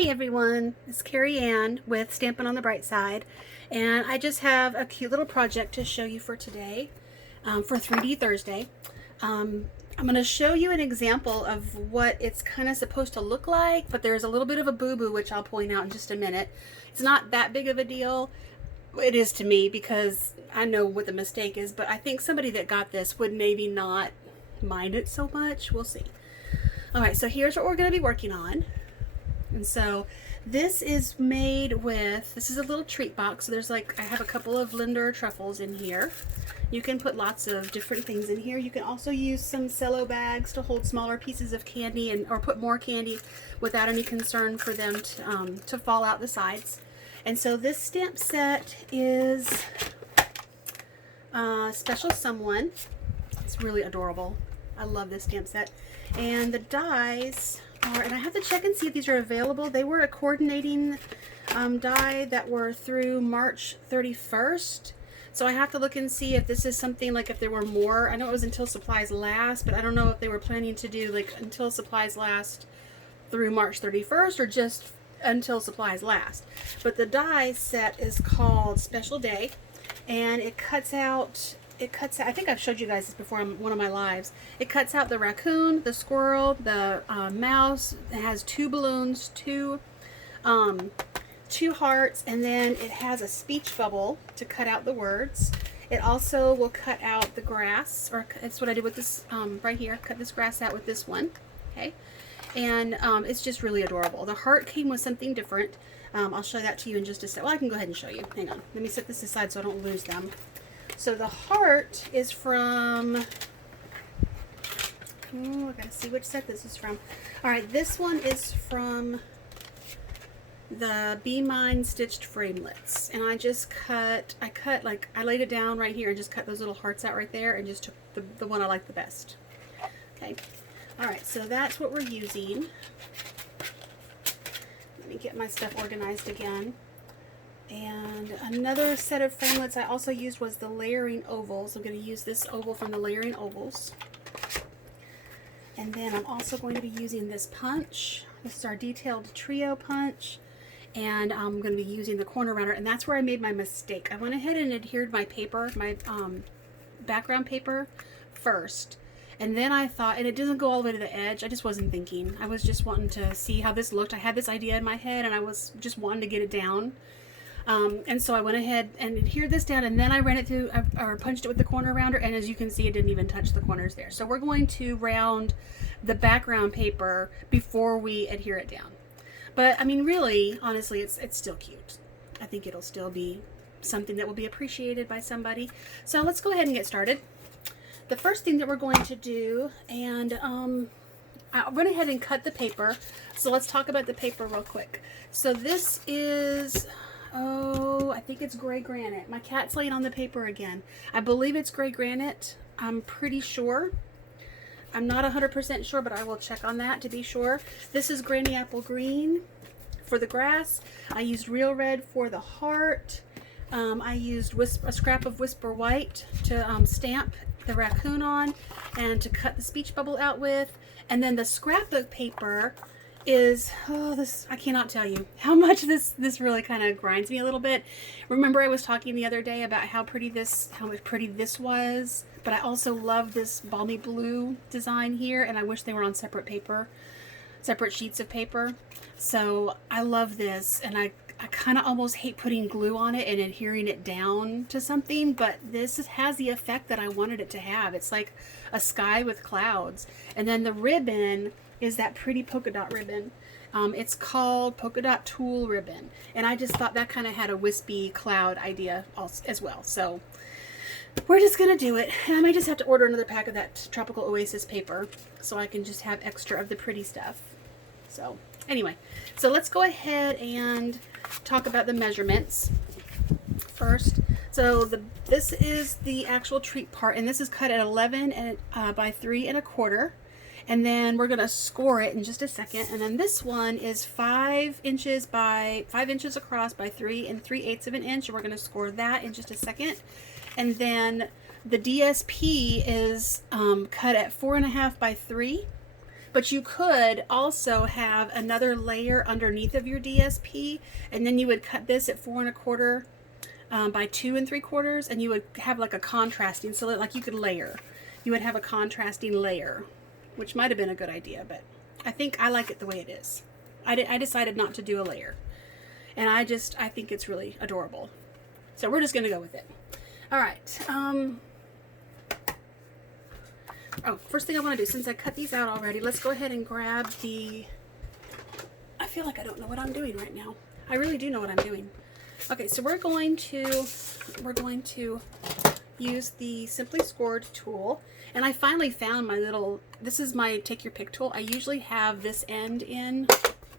Hey everyone, it's Carrie Ann with Stampin' on the Bright Side, and I just have a cute little project to show you for today, for 3D Thursday. I'm going to show you an example of what it's kind of supposed to look like, but there's a little bit of a boo-boo which I'll point out in just a minute. It's not that big of a deal. It is to me because I know what the mistake is, but I think somebody that got this would maybe not mind it so much. We'll see. Alright, so here's what we're going to be working on. And so this is made with, this is a little treat box. So there's I have a couple of Linder truffles in here. You can put lots of different things in here. You can also use some cello bags to hold smaller pieces of candy or put more candy without any concern for them to fall out the sides. And so this stamp set is Special Someone. It's really adorable. I love this stamp set. And the dies are, and I have to check and see if these are available. They were a coordinating die that were through March 31st. So I have to look and see if this is something if there were more. I know it was until supplies last, but I don't know if they were planning to do until supplies last through March 31st or just until supplies last. But the die set is called Special Day, and it cuts out, I think I've showed you guys this before on one of my lives. It cuts out the raccoon, the squirrel, the mouse. It has two balloons, two hearts, and then it has a speech bubble to cut out the words. It also will cut out the grass, or that's what I did with this right here. Cut this grass out with this one. Okay, and it's just really adorable. The heart came with something different. I'll show that to you in just a second. Well, I can go ahead and show you. Hang on. Let me set this aside so I don't lose them. So the heart is from, I gotta see which set this is from. Alright, this one is from the Be Mine Stitched Framelits. And I laid it down right here and just cut those little hearts out right there and just took the one I like the best. Okay, alright, so that's what we're using. Let me get my stuff organized again. And another set of framelits I also used was the layering ovals. I'm going to use this oval from the layering ovals. And then I'm also going to be using this punch. This is our detailed trio punch. And I'm going to be using the corner rounder. And that's where I made my mistake. I went ahead and adhered my paper, my background paper first. And then I thought, and it doesn't go all the way to the edge. I just wasn't thinking. I was just wanting to see how this looked. I had this idea in my head and I was just wanting to get it down. And so I went ahead and adhered this down, and then I ran it through, or punched it with the corner rounder, and as you can see, it didn't even touch the corners there. So we're going to round the background paper before we adhere it down. But I mean, really, honestly, it's still cute. I think it'll still be something that will be appreciated by somebody. So let's go ahead and get started. The first thing that we're going to do, and I went ahead and cut the paper. So let's talk about the paper real quick. So this is, oh, I think it's gray granite. My cat's laying on the paper again. I believe it's gray granite. I'm pretty sure. I'm not 100% sure, but I will check on that to be sure. This is Granny Apple Green for the grass. I used Real Red for the heart. I used a scrap of Whisper White to stamp the raccoon on and to cut the speech bubble out with. And then the scrapbook paper is, oh, this, I cannot tell you how much this really kind of grinds me a little bit. Remember I was talking the other day about how pretty this was, but I also love this balmy blue design here, and I wish they were on separate sheets of paper. So I love this, and I kind of almost hate putting glue on it and adhering it down to something, but this has the effect that I wanted it to have. It's like a sky with clouds. And then the ribbon is that pretty polka dot ribbon. It's called Polka Dot Tulle Ribbon, and I just thought that kind of had a wispy cloud idea as well. So we're just gonna do it. And I might just have to order another pack of that Tropical Oasis paper so I can just have extra of the pretty stuff. So anyway, so let's go ahead and talk about the measurements first. So this is the actual treat part, and this is cut at 11 by 3 1/4. And then we're going to score it in just a second. And then this one is 5 inches across by 3 3/8 of an inch. And we're going to score that in just a second. And then the DSP is cut at 4.5 by 3. But you could also have another layer underneath of your DSP, and then you would cut this at 4 1/4 by 2 3/4, and you would have like a contrasting, so that like you could layer. You would have a contrasting layer, which might have been a good idea, but I think I like it the way it is. I decided not to do a layer, and I think it's really adorable. So we're just gonna go with it. All right. Oh, first thing I want to do, since I cut these out already, let's go ahead and grab the... I feel like I don't know what I'm doing right now. I really do know what I'm doing. Okay, so we're going to use the Simply Scored tool, and I finally found my little... This is my take your pick tool. I usually have this end in...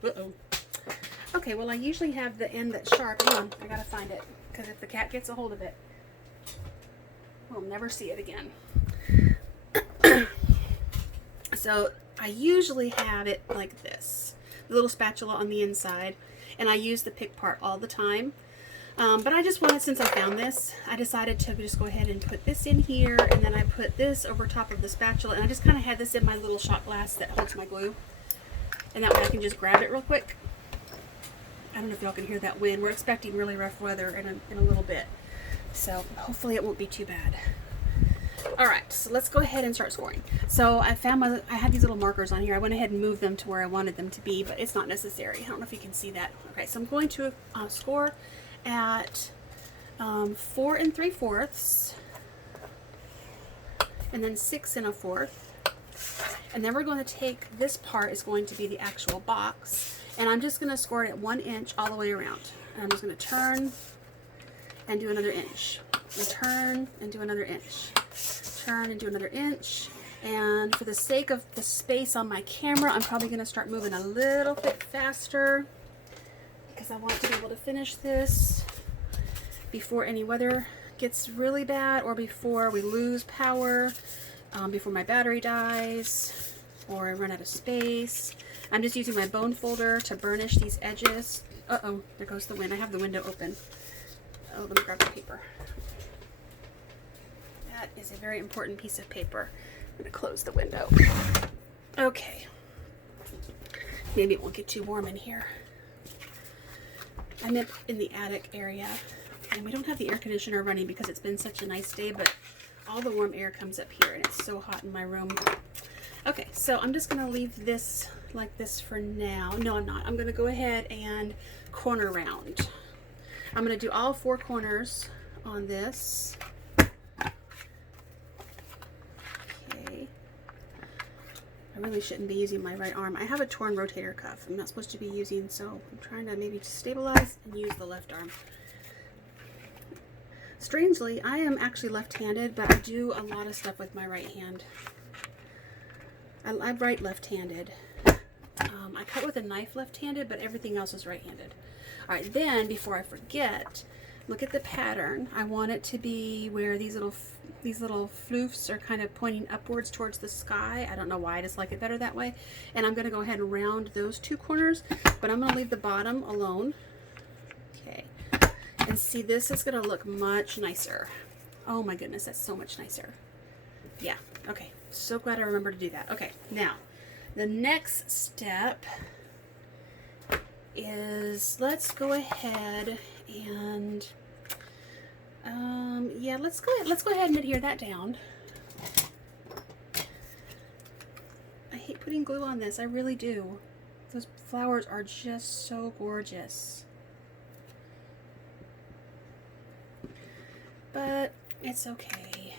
Uh-oh. Okay, well I usually have the end that's sharp. Hold on, I gotta find it, because if the cat gets a hold of it, we'll never see it again. So I usually have it like this, the little spatula on the inside, and I use the pick part all the time. But I just wanted, since I found this, I decided to just go ahead and put this in here, and then I put this over top of the spatula, and I just kind of had this in my little shot glass that holds my glue, and that way I can just grab it real quick. I don't know if y'all can hear that wind. We're expecting really rough weather in a little bit, so hopefully it won't be too bad. Alright, so let's go ahead and start scoring. So I found I had these little markers on here. I went ahead and moved them to where I wanted them to be, but it's not necessary. I don't know if you can see that. Okay, so I'm going to score at 4 3/4, and then 6 1/4. And then we're going to take, this part is going to be the actual box, and I'm just going to score it at 1 inch all the way around. And I'm just going to turn and do another inch. And turn and do another inch. Turn and do another inch. And for the sake of the space on my camera, I'm probably going to start moving a little bit faster, because I want to be able to finish this before any weather gets really bad, or before we lose power, before my battery dies, or I run out of space. I'm just using my bone folder to burnish these edges. Uh-oh, there goes the wind. I have the window open. Oh, let me grab the paper. That is a very important piece of paper. I'm going to close the window. Okay. Maybe it won't get too warm in here. I'm up in the attic area, and we don't have the air conditioner running because it's been such a nice day, but all the warm air comes up here, and it's so hot in my room. Okay, so I'm just going to leave this like this for now. No, I'm not. I'm going to go ahead and corner round. I'm going to do all 4 corners on this. Okay. I really shouldn't be using my right arm. I have a torn rotator cuff I'm not supposed to be using, so I'm trying to maybe just stabilize and use the left arm. Strangely, I am actually left-handed, but I do a lot of stuff with my right hand. I write left-handed. I cut with a knife left-handed, but everything else is right-handed. All right, then before I forget, look at the pattern. I want it to be where these little floofs are kind of pointing upwards towards the sky. I don't know why, I just like it better that way. And I'm going to go ahead and round those 2 corners, but I'm going to leave the bottom alone. Okay, and see, this is going to look much nicer. Oh my goodness, that's so much nicer. Yeah, okay, so glad I remembered to do that. Okay, now the next step is, let's go ahead and yeah, let's go ahead and adhere that down. I hate putting glue on this, I really do. Those flowers are just so gorgeous, but it's okay.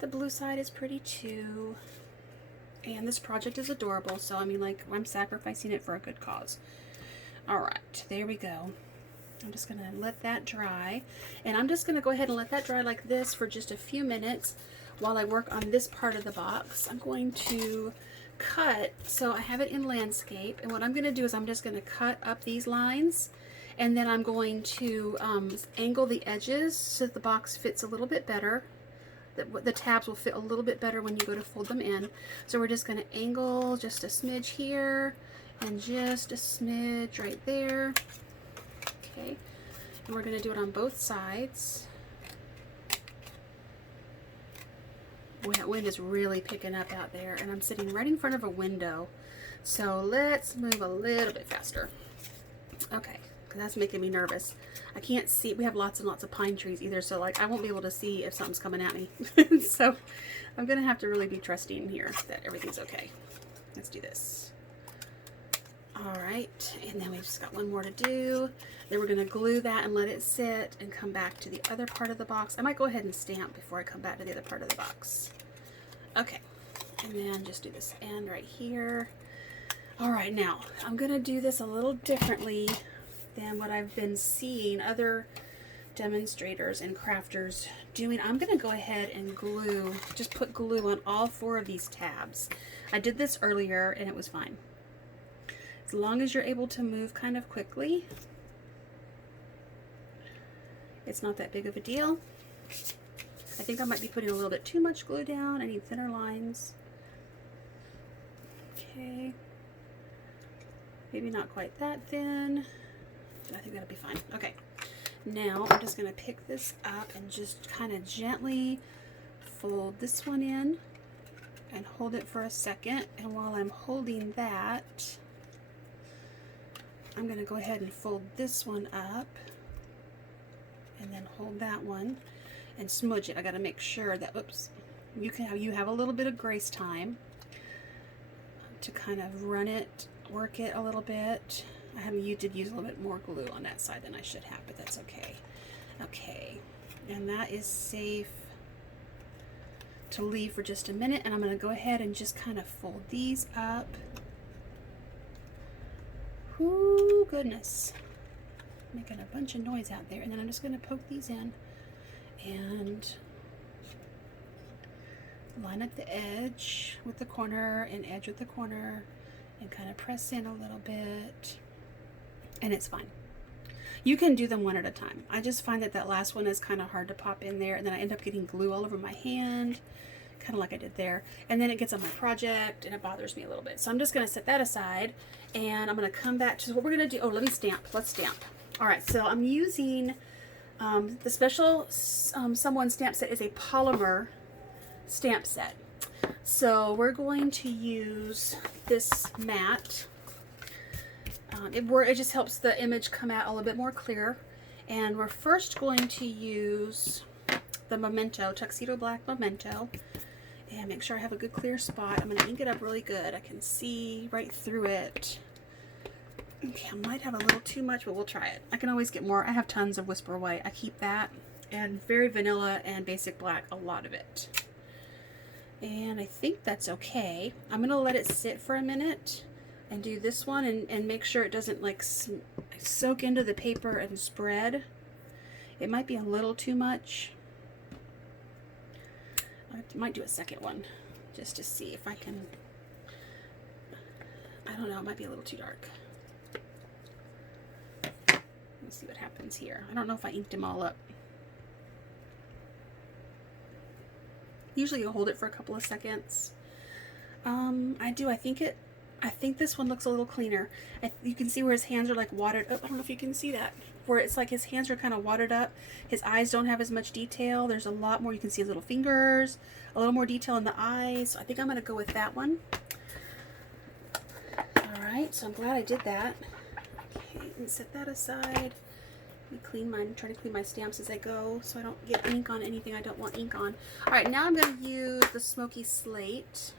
The blue side is pretty too, and this project is adorable, so I mean, like, I'm sacrificing it for a good cause. Alright, there we go. I'm just going to let that dry, and I'm just going to go ahead and let that dry like this for just a few minutes while I work on this part of the box. I'm going to cut, so I have it in landscape, and what I'm going to do is I'm just going to cut up these lines, and then I'm going to angle the edges so that the box fits a little bit better. The tabs will fit a little bit better when you go to fold them in. So we're just going to angle just a smidge here and just a smidge right there. Okay, and we're going to do it on both sides. Boy, that wind is really picking up out there, and I'm sitting right in front of a window. So let's move a little bit faster. Okay, because that's making me nervous. I can't see. We have lots and lots of pine trees either, so like I won't be able to see if something's coming at me. So I'm gonna have to really be trusting here that everything's okay. Let's do this. All right, and then we've just got one more to do. Then we're gonna glue that and let it sit and come back to the other part of the box. I might go ahead and stamp before I come back to the other part of the box. Okay, and then just do this end right here. All right, now I'm gonna do this a little differently than what I've been seeing other demonstrators and crafters doing. I'm gonna go ahead and glue, just put glue on all 4 of these tabs. I did this earlier and it was fine. As long as you're able to move kind of quickly, it's not that big of a deal. I think I might be putting a little bit too much glue down. I need thinner lines. Okay. Maybe not quite that thin. I think that'll be fine. Okay. Now I'm just going to pick this up and just kind of gently fold this one in and hold it for a second. And while I'm holding that, I'm going to go ahead and fold this one up and then hold that one and smudge it. I got to make sure that, oops, you have a little bit of grace time to kind of run it, work it a little bit. You did use a little bit more glue on that side than I should have, but that's okay. Okay, and that is safe to leave for just a minute, and I'm going to go ahead and just kind of fold these up. Ooh, goodness. Making a bunch of noise out there, and then I'm just going to poke these in and line up the edge with the corner and edge with the corner and kind of press in a little bit. And it's fine. You can do them one at a time. I just find that that last one is kind of hard to pop in there, and then I end up getting glue all over my hand, kind of like I did there, and then it gets on my project and it bothers me a little bit. So I'm just going to set that aside, and I'm going to come back to what we're going to do. Oh, let me stamp. Let's stamp. All right, so I'm using the special Someone stamp set is a polymer stamp set. So we're going to use this mat. It just helps the image come out a little bit more clear. And we're first going to use the Memento, Tuxedo Black Memento. And make sure I have a good clear spot. I'm going to ink it up really good. I can see right through it. Okay, I might have a little too much, but we'll try it. I can always get more. I have tons of Whisper White. I keep that. And very vanilla and basic black, a lot of it. And I think that's okay. I'm going to let it sit for a minute and do this one and make sure it doesn't like soak into the paper and spread. It might be a little too much. I might do a second one just to see if I can. I don't know, it might be a little too dark. Let's see what happens here. I don't know if I inked them all up. Usually you'll hold it for a couple of seconds. I do. I think this one looks a little cleaner. You can see where his hands are like watered up. I don't know if you can see that. Where it's like his hands are kind of watered up. His eyes don't have as much detail. There's a lot more. You can see his little fingers. A little more detail in the eyes. So I think I'm going to go with that one. Alright, so I'm glad I did that. Okay, and set that aside. Let me try to clean my stamps as I go so I don't get ink on anything I don't want ink on. Alright, now I'm going to use the Smoky Slate,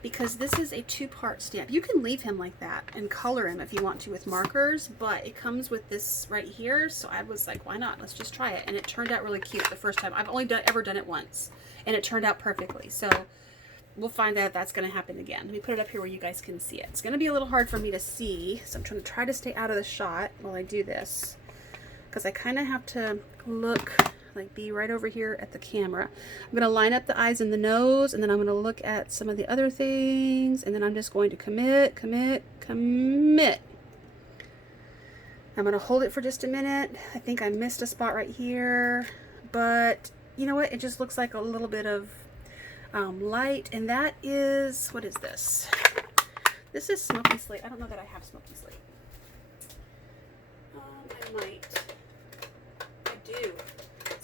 because this is a 2-part stamp. You can leave him like that and color him if you want to with markers, but it comes with this right here, so I was like, why not? Let's just try it. And it turned out really cute the first time. I've only ever done it once, and it turned out perfectly. So we'll find out if that's going to happen again. Let me put it up here where you guys can see it. It's going to be a little hard for me to see, so I'm trying to stay out of the shot while I do this, because I kind of have to look, like be right over here at the camera. I'm going to line up the eyes and the nose, and then I'm going to look at some of the other things, and then I'm just going to commit. I'm going to hold it for just a minute. I think I missed a spot right here, but you know what? It just looks like a little bit of light, and that is, what is this? This is Smoky Slate. I don't know that I have Smoky Slate. I might. I do.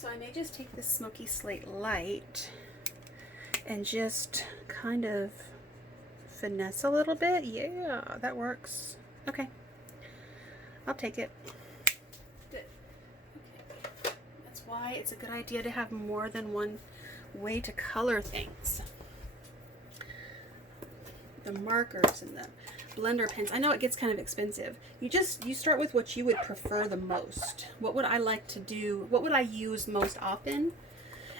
So I may just take this Smoky Slate Light and just kind of finesse a little bit. Yeah, that works. Okay, I'll take it. Good. Okay. That's why it's a good idea to have more than one way to color things. The markers and the blender pens. I know it gets kind of expensive. You start with what you would prefer the most. What would I like to do? What would I use most often?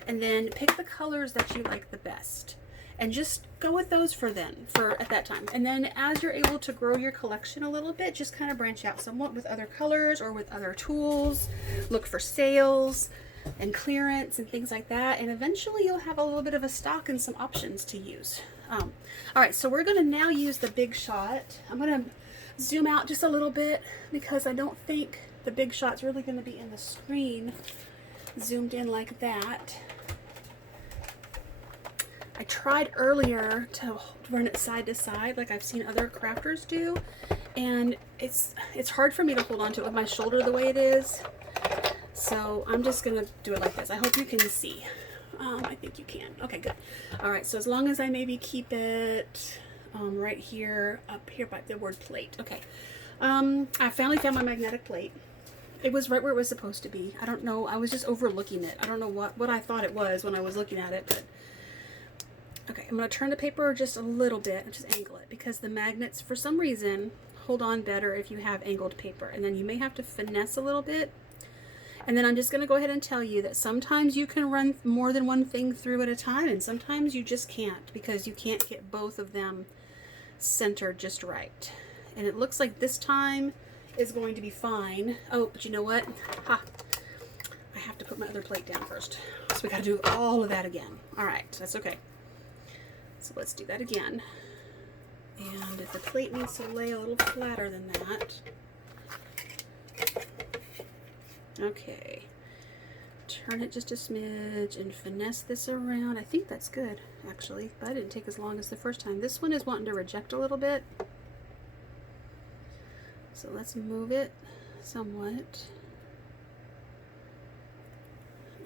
And then pick the colors that you like the best. And just go with those for at that time. And then as you're able to grow your collection a little bit, just kind of branch out somewhat with other colors or with other tools. Look for sales and clearance and things like that. And eventually you'll have a little bit of a stock and some options to use. All right, so we're going to now use the Big Shot. I'm going to zoom out just a little bit because I don't think the Big Shot's really going to be in the screen zoomed in like that. I tried earlier to run it side to side like I've seen other crafters do, and it's hard for me to hold on to it with my shoulder the way it is. So I'm just going to do it like this. I hope you can see. I think you can. Okay, good. All right, so as long as I maybe keep it right here, up here by the word plate. Okay. I finally found my magnetic plate. It was right where it was supposed to be. I don't know. I was just overlooking it. I don't know what I thought it was when I was looking at it, but okay, I'm going to turn the paper just a little bit and just angle it because the magnets, for some reason, hold on better if you have angled paper. And then you may have to finesse a little bit. And then I'm just going to go ahead and tell you that sometimes you can run more than one thing through at a time, and sometimes you just can't because you can't get both of them centered just right. And it looks like this time is going to be fine. Oh, but you know what? Ha! I have to put my other plate down first. So we got to do all of that again. All right, that's okay. So let's do that again. And if the plate needs to lay a little flatter than that. Okay, turn it just a smidge and finesse this around. I think that's good, actually, but it didn't take as long as the first time. This one is wanting to reject a little bit. So let's move it somewhat.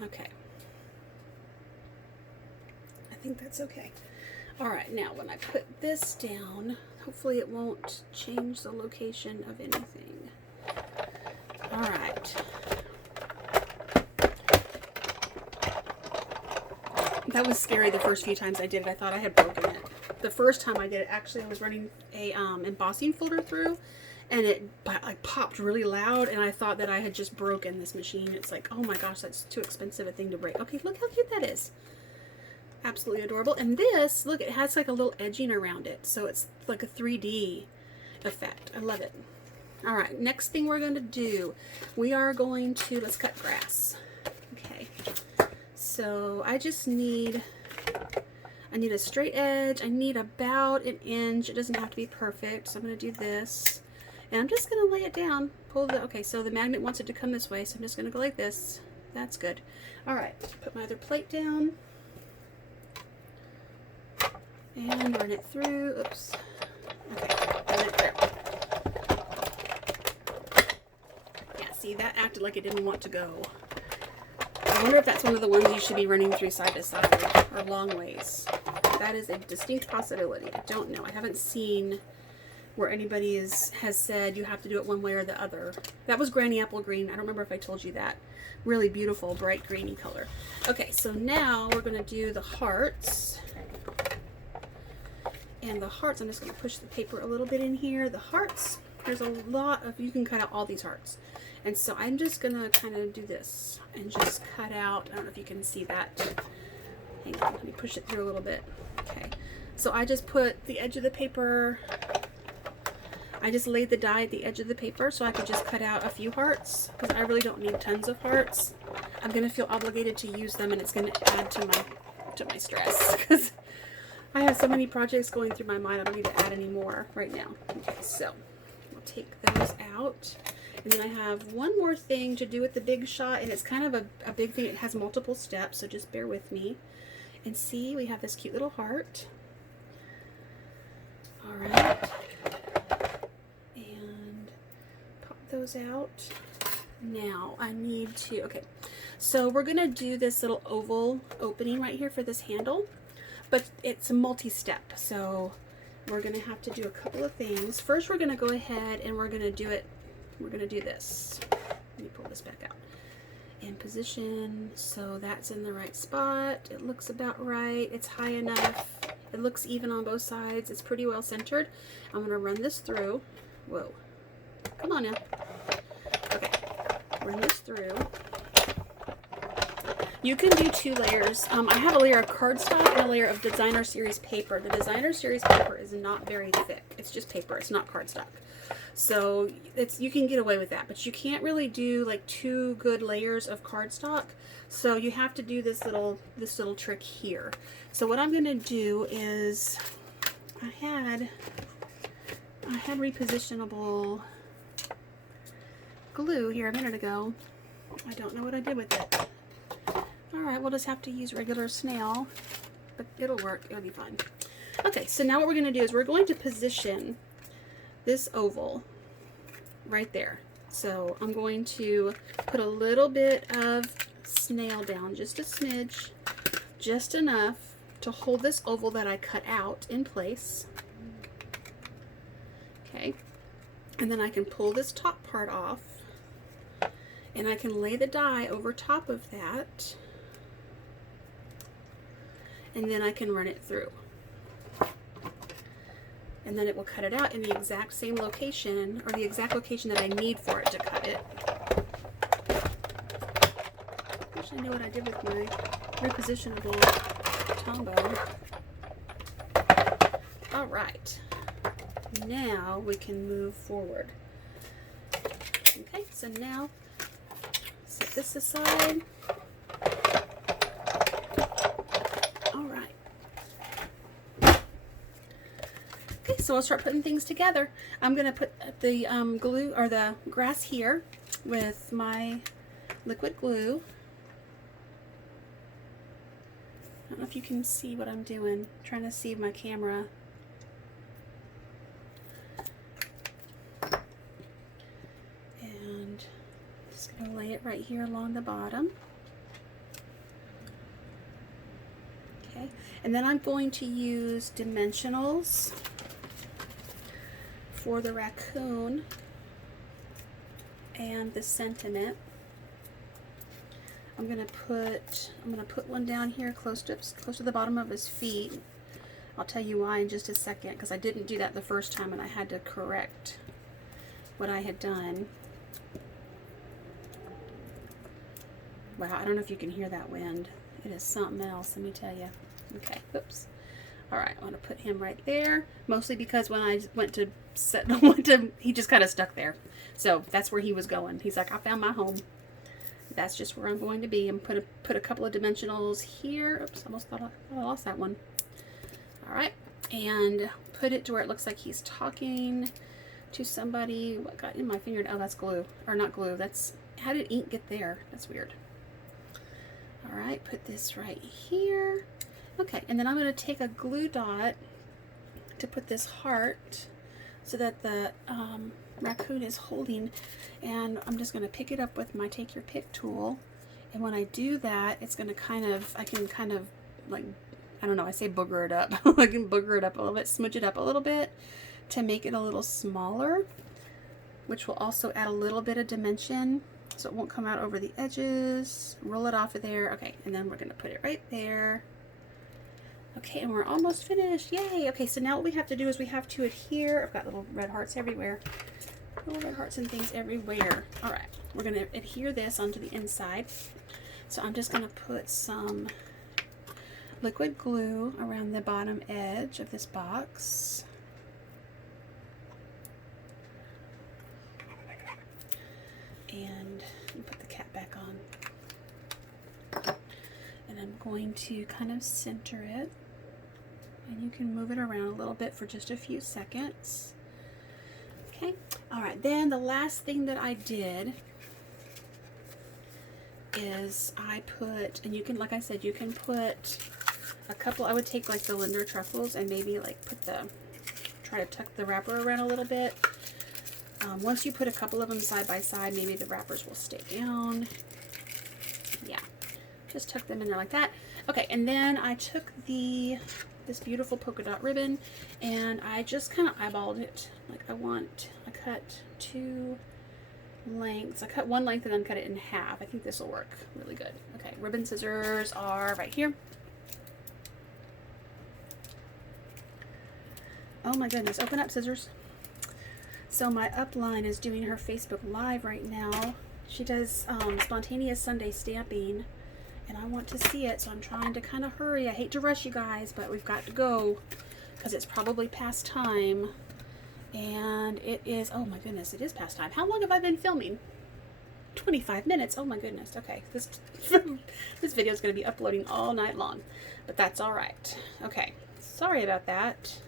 Okay. I think that's okay. All right, now when I put this down, hopefully it won't change the location of anything. All right. That was scary the first few times I did it. I thought I had broken it. The first time I did it, actually, I was running a embossing folder through, and it like popped really loud, and I thought that I had just broken this machine. It's like, oh my gosh, that's too expensive a thing to break. Okay, look how cute that is. Absolutely adorable. And this, look, it has like a little edging around it, so it's like a 3D effect. I love it. All right, next thing we're going to do, we are going to, let's cut grass. Okay, so I just need, I need a straight edge. I need about an inch. It doesn't have to be perfect, so I'm going to do this. And I'm just going to lay it down. Pull the, okay, so the magnet wants it to come this way, so I'm just going to go like this. That's good. All right, put my other plate down. And run it through. Oops. Okay, run it through. See, that acted like it didn't want to go. I wonder if that's one of the ones you should be running through side to side or long ways. That is a distinct possibility. I don't know. I haven't seen where anybody has said you have to do it one way or the other. That was Granny Apple Green. I don't remember if I told you that. Really beautiful, bright greeny color. Okay, so now we're going to do the hearts. And the hearts, I'm just going to push the paper a little bit in here. The hearts, there's a lot of, you can cut out all these hearts. And so I'm just going to kind of do this and just cut out. I don't know if you can see that. Hang on, let me push it through a little bit. Okay, so I just put the edge of the paper, I just laid the die at the edge of the paper so I could just cut out a few hearts because I really don't need tons of hearts. I'm going to feel obligated to use them, and it's going to add to my stress because I have so many projects going through my mind. I don't need to add any more right now. Okay, so I'll take those out. And then I have one more thing to do with the Big Shot, and it's kind of a big thing. It has multiple steps, so just bear with me. And see, we have this cute little heart. All right. And pop those out. Now I need to, okay, So we're gonna do this little oval opening right here for this handle, but it's a multi-step. So we're gonna have to do a couple of things. First, we're gonna go ahead and we're gonna do this. Let me pull this back out. In position, so that's in the right spot. It looks about right. It's high enough. It looks even on both sides. It's pretty well centered. I'm gonna run this through. Whoa, come on now. Okay, run this through. You can do 2 layers. I have a layer of cardstock and a layer of designer series paper. The designer series paper is not very thick. It's just paper. It's not cardstock. So you can get away with that, but you can't really do like 2 good layers of cardstock. So you have to do this little trick here. So what I'm going to do is I had repositionable glue here a minute ago. I don't know what I did with it. All right, we'll just have to use regular snail, but it'll work. It'll be fine. Okay, so now what we're going to do is we're going to position this oval right there. So I'm going to put a little bit of snail down, just a smidge, just enough to hold this oval that I cut out in place. Okay, and then I can pull this top part off and I can lay the die over top of that, and then I can run it through. And then it will cut it out in the exact same location, or the exact location that I need for it to cut it. Wish I knew what I did with my repositionable Tombow. All right, now we can move forward. Okay, so now set this aside. So I'll start putting things together. I'm going to put the glue or the grass here with my liquid glue. I don't know if you can see what I'm doing. I'm trying to see my camera. And just going to lay it right here along the bottom. Okay, and then I'm going to use dimensionals for the raccoon and the sentiment. I'm gonna put one down here close to the bottom of his feet. I'll tell you why in just a second, because I didn't do that the first time and I had to correct what I had done. Wow, I don't know if you can hear that wind. It is something else, let me tell you. Okay, oops. All right, I want to put him right there, mostly because when I went to he just kind of stuck there. So that's where he was going. He's like, I found my home. That's just where I'm going to be. I'm put a couple of dimensionals here. Oops, almost thought I lost that one. All right, and put it to where it looks like he's talking to somebody. What got in my finger? Oh, that's glue, or not glue. That's, how did ink get there? That's weird. All right, put this right here. Okay, and then I'm going to take a glue dot to put this heart so that the raccoon is holding, and I'm just going to pick it up with my take your pick tool, and when I do that, it's going to I can kind of like, I don't know, I say booger it up. I can booger it up a little bit, smudge it up a little bit to make it a little smaller, which will also add a little bit of dimension so it won't come out over the edges. Roll it off of there. Okay, and then we're going to put it right there. Okay, and we're almost finished. Yay! Okay, so now what we have to do is we have to adhere. I've got little red hearts everywhere. Little red hearts and things everywhere. All right, we're going to adhere this onto the inside. So I'm just going to put some liquid glue around the bottom edge of this box. And put the cap back on. And I'm going to kind of center it. And you can move it around a little bit for just a few seconds. Okay, all right, then the last thing that I did is I put, and you can, like I said, you can put a couple, I would take like the Linder truffles and maybe like try to tuck the wrapper around a little bit. Once you put a couple of them side by side, maybe the wrappers will stay down. Yeah, Just tuck them in there like that. Okay, and then I took this beautiful polka dot ribbon and I just kind of eyeballed it. Like I cut 2 lengths. I cut 1 length and then cut it in half. I think this will work really good. Okay, ribbon scissors are right here. Oh my goodness, open up, scissors. So my upline is doing her Facebook Live right now. She does spontaneous Sunday stamping, and I want to see it, so I'm trying to kind of hurry. I hate to rush you guys, but we've got to go because it's probably past time. And it is, oh my goodness, it is past time. How long have I been filming? 25 minutes. Oh my goodness. Okay, this video is going to be uploading all night long, but that's all right. Okay, sorry about that.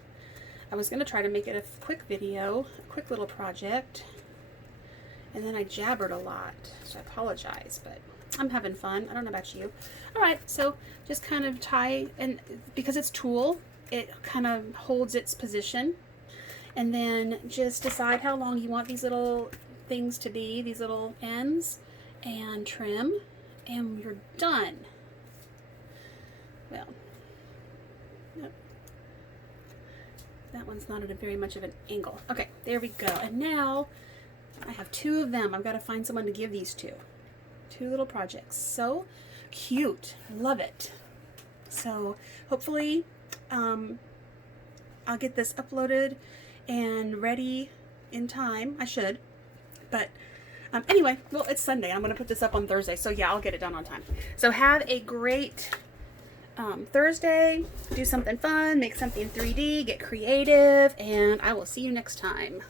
I was going to try to make it a quick video, a quick little project, and then I jabbered a lot, so I apologize, but I'm having fun. I don't know about you. All right, so just kind of tie, and because it's tulle, it kind of holds its position, and then just decide how long you want these little things to be, these little ends, and trim, and you're done. Well, that one's not at a very much of an angle. Okay, there we go. And now I have 2 of them. I've got to find someone to give these to. 2 little projects. So cute. I love it. So hopefully I'll get this uploaded and ready in time. I should. But anyway, well, it's Sunday. I'm going to put this up on Thursday. So yeah, I'll get it done on time. So have a great Thursday. Do something fun. Make something 3D. Get creative. And I will see you next time.